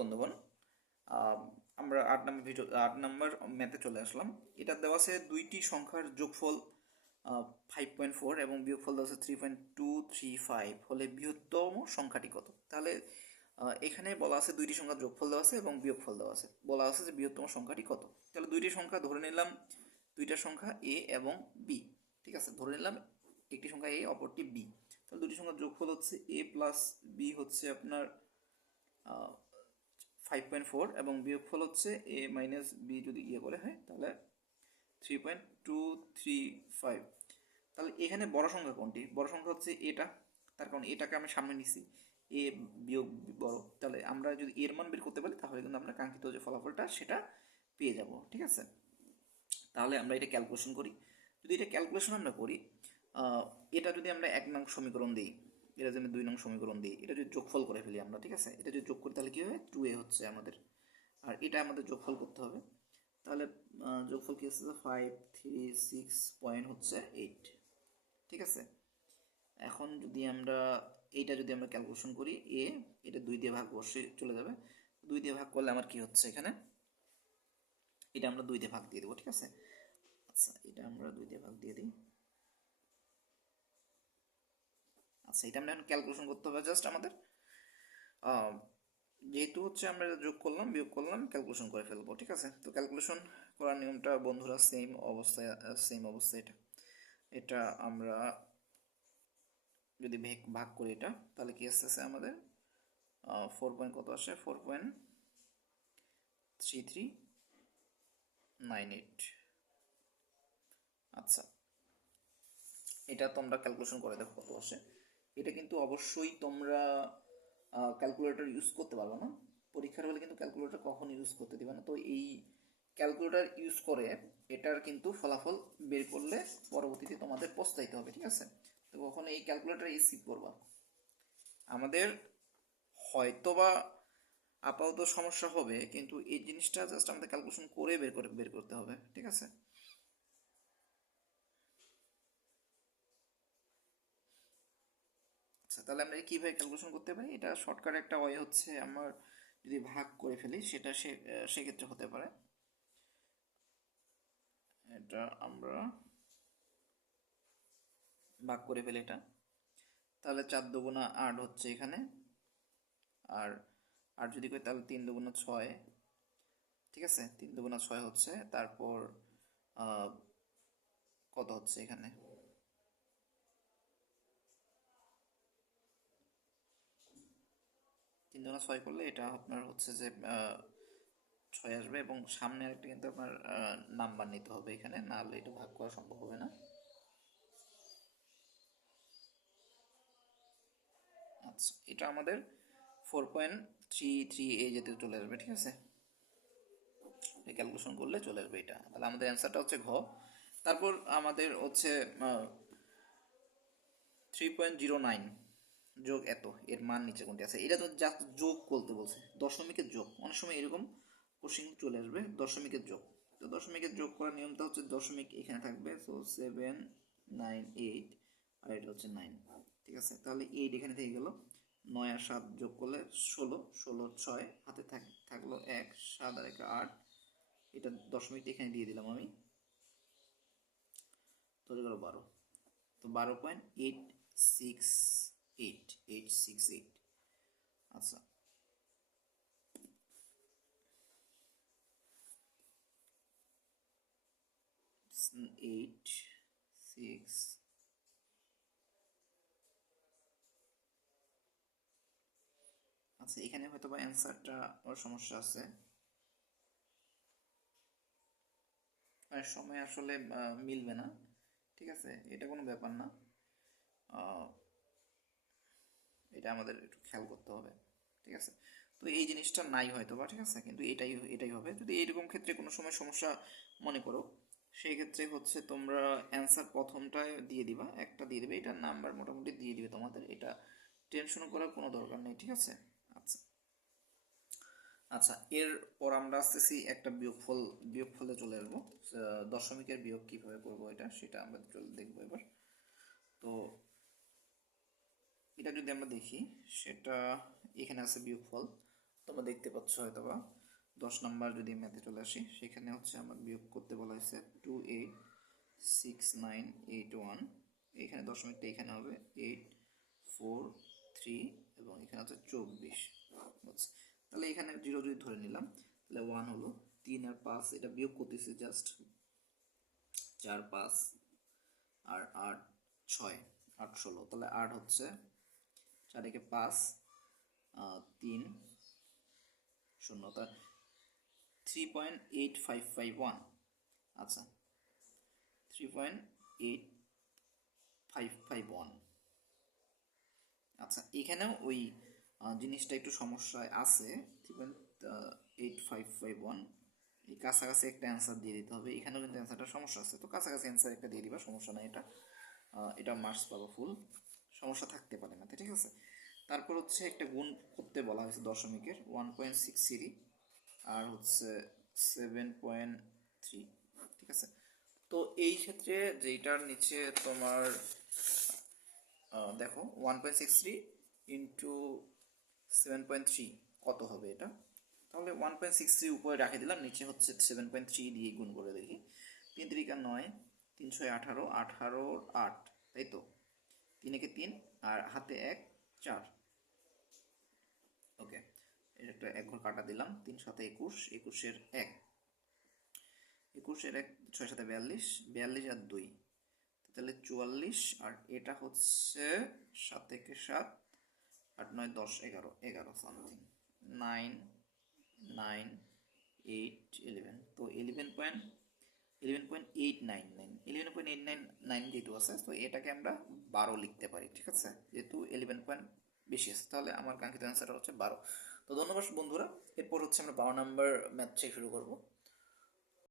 বন্ধুগণ, আহ, আমরা 8 নম্বর ম্যাথে চলে আসলাম। এটা দেওয়া আছে দুইটি সংখ্যার যোগফল 5.4 এবং বিয়োগফল দেওয়া আছে 3.235 হলে বৃহত্তম সংখ্যাটি কত। তাহলে এখানে বলা আছে দুইটি সংখ্যার যোগফল দেওয়া আছে এবং বিয়োগফল দেওয়া আছে, বলা আছে যে বৃহত্তম সংখ্যাটি কত। তাহলে দুইটি সংখ্যা ধরে নিলাম, দুইটা সংখ্যা এ এবং বি। ঠিক আছে, ধরে নিলাম একটি সংখ্যা এ অপরটি বি। তাহলে দুটি সংখ্যার যোগফল হচ্ছে এ প্লাস বি হচ্ছে আপনার 5.4 এবং বিয়োগফল হচ্ছে এ মাইনাস বি যদি করে হয় তাহলে 3.235। তাহলে এখানে বড় সংখ্যা কোনটি? বড় সংখ্যা হচ্ছে এটা, তার কারণ এটাকে আমি সামনে নিছি, এ বিয়োগ বড়। তাহলে আমরা যদি এর মান বের করতে পারি তাহলে কিন্তু আমরা কাঙ্ক্ষিত যে ফলাফলটা সেটা পেয়ে যাব। ঠিক আছে, তাহলে আমরা এটা ক্যালকুলেশন করি। যদি এটা ক্যালকুলেশন আমরা করি, এটা যদি আমরা 1 নং সমীকরণ দিই, এটা যদি আমি 2 নং সমীকরণ দিই, এটা যদি যোগফল করে ফেলি আমরা, ঠিক আছে, এটা যদি যোগ করি তাহলে কী হয়, 2a হচ্ছে আমাদের। আর এটা আমাদের যোগফল করতে হবে। তাহলে যোগফল কী হচ্ছে, 536.8। ঠিক আছে, এখন যদি আমরা এইটা যদি আমরা ক্যালকুলেশন করি, এটা 2 দিয়ে ভাগ অবশ্যই চলে যাবে। 2 দিয়ে ভাগ করলে আমার কি হচ্ছে এখানে, এটা আমরা 2 দিয়ে ভাগ দিয়ে দেবো। ঠিক আছে, আচ্ছা এটা আমরা 2 দিয়ে ভাগ দিয়ে দিই। আচ্ছা এটা আমরা এখন ক্যালকুলেশন করতে হবে জাস্ট আমাদের, যেহেতু হচ্ছে আমরা যোগ করলাম বিয়োগ করলাম ক্যালকুলেশন করে ফেলবো। ঠিক আছে, তো ক্যালকুলেশন করার নিয়মটা বন্ধুরা সেম অবস্থায় এটা এটা আমরা যদি ভাগ করি এটা, তাহলে কি আসতেছে আমাদের 4 কত আসে, 4.3398। আচ্ছা এটা তোমরা ক্যালকুলেশন করে দেখো কত আসে। এটা কিন্তু অবশ্যই তোমরা ক্যালকুলেটর ইউজ করতে পারবে না, পরীক্ষার হলে কিন্তু ক্যালকুলেটর কখনো ইউজ করতে দিবে না। তো এই ক্যালকুলেটর ইউজ করে এটার কিন্তু ফলাফল বের করলে পরবর্তীতে তোমাদের পস্তাইতে হবে। ঠিক আছে, তো কখনো এই ক্যালকুলেটর স্কিপ করবা। আমাদের হয়তোবা আপাতত সমস্যা হবে, কিন্তু এই জিনিসটা জাস্ট আমাদের ক্যালকুলেশন করে বের করতে হবে। ঠিক আছে, আচ্ছা তাহলে আমরা কীভাবে ক্যালকুলেশন করতে পারি, এটা শর্টকাট একটা ওয়ে হচ্ছে, আমার যদি ভাগ করে ফেলি সেটা সেক্ষেত্রে হতে পারে। এটা আমরা ভাগ করে ফেলি এটা, তাহলে 4 × 2 = 8 হচ্ছে এখানে। আর আর যদি করি তাহলে 3 × 2 = 6। ঠিক আছে, 3 × 2 = 6 হচ্ছে। তারপর কত হচ্ছে এখানে, 3 × 6 করলে এটা আপনার হচ্ছে যে 6 আসবে, এবং সামনে আরেকটা কিন্তু আপনার নাম্বার নিতে হবে এখানে, না হলে এটা ভাগ করা সম্ভব হবে না। আচ্ছা এটা আমাদের 4.33 যেতে চলে আসবে। ঠিক আছে, ক্যালকুলেশন করলে চলে আসবে এটা, তাহলে আমাদের অ্যান্সারটা হচ্ছে ঘ। তারপর আমাদের হচ্ছে 3.09 যোগ এত, এর মান নিচে কোনটি আছে। এটা তো জাস্ট যোগ করতে বলছে, দশমিকের যোগ। অনেক সময় এরকম কোশ্চিন চলে আসবে, দশমিকের যোগ। তো দশমিকের যোগ করার নিয়মটা হচ্ছে দশমিক এখানে থাকবে, সো 798, আর এটা হচ্ছে 9। ঠিক আছে, তাহলে 8 এখানে থেকে গেল, 9 আর 7 যোগ করলে 16, 16 6 হাতে থাকলো 1, 7 আর 1 8। এটা দশমিকটা এখানে দিয়ে দিলাম আমি, চলে গেল 12। তো 12.868। আচ্ছা 8 6। আচ্ছা এখানে হয়তো বা অ্যান্সারটা ওর সমস্যা আছে, অনেক সময় আসলে মিলবে না। ঠিক আছে, এটা কোনো ব্যাপার না, এটা আমাদের একটু খেয়াল করতে হবে। ঠিক আছে, তো এই জিনিসটা নাই হয়তো বা, ঠিক আছে, কিন্তু এটাই হবে। যদি এইরকম ক্ষেত্রে কোনো সময় সমস্যা মনে করো, সেই ক্ষেত্রে হচ্ছে তোমরা অ্যান্সার প্রথমটায় দিয়ে দিবা, একটা দিয়ে দিবে, এটার নাম্বার মোটামুটি দিয়ে দিবে তোমাদের, এটা টেনশন করার কোনো দরকার নেই। ঠিক আছে, আচ্ছা আচ্ছা এরপর আমরা আসতেছি একটা বিয়োগফলে চলে আসবো। দশমিকের বিয়োগ কিভাবে করবো এটা সেটা আমরা দেখবো এবার। তো এটা যদি আমরা দেখি, সেটা এখানে আছে বিয়োগফল, তোমরা দেখতে পাচ্ছ হয়তো বা 10 নম্বর যদি ম্যাথে চলে আসি, সেখানে হচ্ছে আমার বিয়োগ করতে বলা হয়েছে 286981, এখানে দশমিকটা এখানে হবে 843 এবং এখানে হচ্ছে 24। বুঝছি? তাহলে এখানে 0 যদি ধরে নিলাম, তাহলে 1 হলো 3 আর 5, এটা বিয়োগ করতেছি জাস্ট 4 5 আর 8 6 8 16, তাহলে 8 হচ্ছে 4 একে 5 3 0, তার 3.8551। আচ্ছা, 3.8551। আচ্ছা, এখানেও ওই জিনিসটা একটু সমস্যায় আছে। 3.8551, এই কাছাকাছি একটা অ্যান্সার দিয়ে দিতে হবে। এখানেও কিন্তু অ্যান্সারটা সমস্যা আছে, তো কাছাকাছি অ্যান্সার একটা দিয়ে দিবা, সমস্যা নাই। এটা মার্কস পাবো ফুল, সমস্যা থাকতে পারে না, ঠিক আছে। তারপর হচ্ছে একটা গুণ করতে বলা হয়েছে দশমিকের, 1.63 আর হচ্ছে 7.3, ঠিক আছে। তো এই ক্ষেত্রে যেটার নিচে তোমার দেখো 1.63 ইন্টু 7.3 কত হবে এটা, তাহলে 1.63 উপরে রাখে দিলাম, নিচে হচ্ছে 7.3 দিয়ে গুণ করে দেখি। 3 3 9, 3 6 18, 18 8, তাই তো। 3 একে 3 আর হাতে 1 4। ওকে, এটা একটা এক ঘর কাটা দিলাম। 3 7 21, 21 এর 1, 21 এর 1, 6 7 42, 42 আর 2, তাহলে 44। আর এটা হচ্ছে 7 থেকে 7, 8 9 10 11, 11 সামথিং, 9 9 8 11, তো 11.899 যেহেতু আছে, তো এটাকে আমরা 12 লিখতে পারি, ঠিক আছে, যেহেতু 11 পয়েন্ট বেশি আছে, তাহলে আমার কাঙ্ক্ষিত অ্যান্সারটা হচ্ছে 12। তো ধন্যবাদ বন্ধুরা, এরপর হচ্ছে আমরা 12 নম্বর ম্যাথ শুরু করবো।